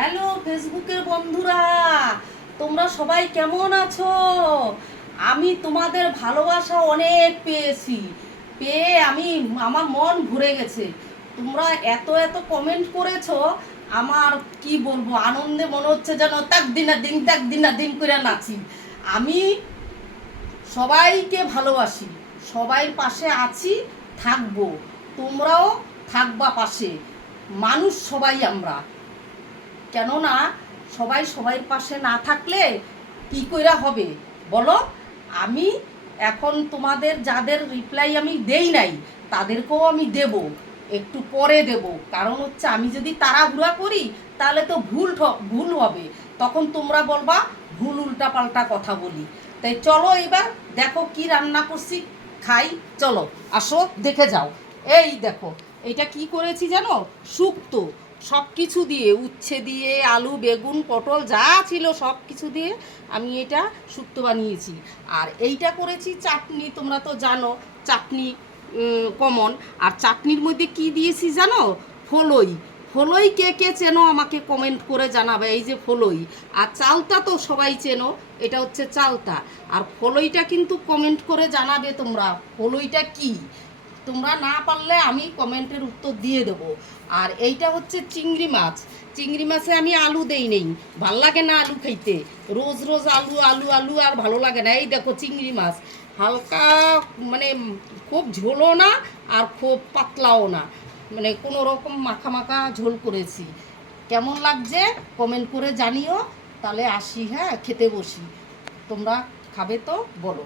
Hello ফেসবুকের বন্ধুরা, তোমরা সবাই কেমন আছো? আমি তোমাদের ভালোবাসা অনেক পেয়েছি, পেয়ে আমার মন ভরে গেছে। তোমরা এত এত কমেন্ট করেছো, আমার কি বলবো, আনন্দে মনে হচ্ছে যেন তাক দিনা দিন করে নাচি। আমি সবাইকে ভালোবাসি, সবাই পাশে আছি, থাকবো। তোমরাও থাকবা পাশে। মানুষ সবাই আমরা, কেননা সবাই সবাই পাশে না থাকলে কি কইরা হবে বলো? আমি এখন তোমাদের যাদের রিপ্লাই আমি দেই নাই তাদেরকেও আমি দেব, একটু পরে দেব। কারণ হচ্ছে আমি যদি তাড়াহুড়া করি তাহলে তো ভুল হবে, তখন তোমরা বলবা ভুল উল্টাপাল্টা কথা বলি। তাই চলো এবার দেখো কি রান্না করছি, খাই। চলো আসো দেখে যাও। এই দেখো, এটা কি করেছি জানো? শুক্তো, সব কিছু দিয়ে, উচ্ছে দিয়ে, আলু বেগুন পটল যা ছিল সব কিছু দিয়ে আমি এটা শুক্তো বানিয়েছি। আর এইটা করেছি চাটনি, তোমরা তো জানো চাটনি কমন। আর চাটনির মধ্যে কি দিয়েছি জানো? ফলই। ফলই কে কে চেনো আমাকে কমেন্ট করে জানাবে। এই যে ফলই। আর চালতা তো সবাই চেনো, এটা হচ্ছে চালতা। আর ফলইটা কিন্তু কমেন্ট করে জানাবে তোমরা ফলইটা কি। তোমরা না পারলে আমি কমেন্টের উত্তর দিয়ে দেবো। আর এইটা হচ্ছে চিংড়ি মাছ। চিংড়ি মাছে আমি আলু দেই নেই, ভাল লাগে না আলু খাইতে। রোজ রোজ আলু আলু আলু আর ভালো লাগে না। এই দেখো চিংড়ি মাছ, হালকা, মানে খুব ঝোলও না আর খুব পাতলাও না, মানে কোনো রকম মাখা মাখা ঝোল করেছি। কেমন লাগছে কমেন্ট করে জানিও। তাহলে আসি, হ্যাঁ, খেতে বসি। তোমরা খাবে তো বলো।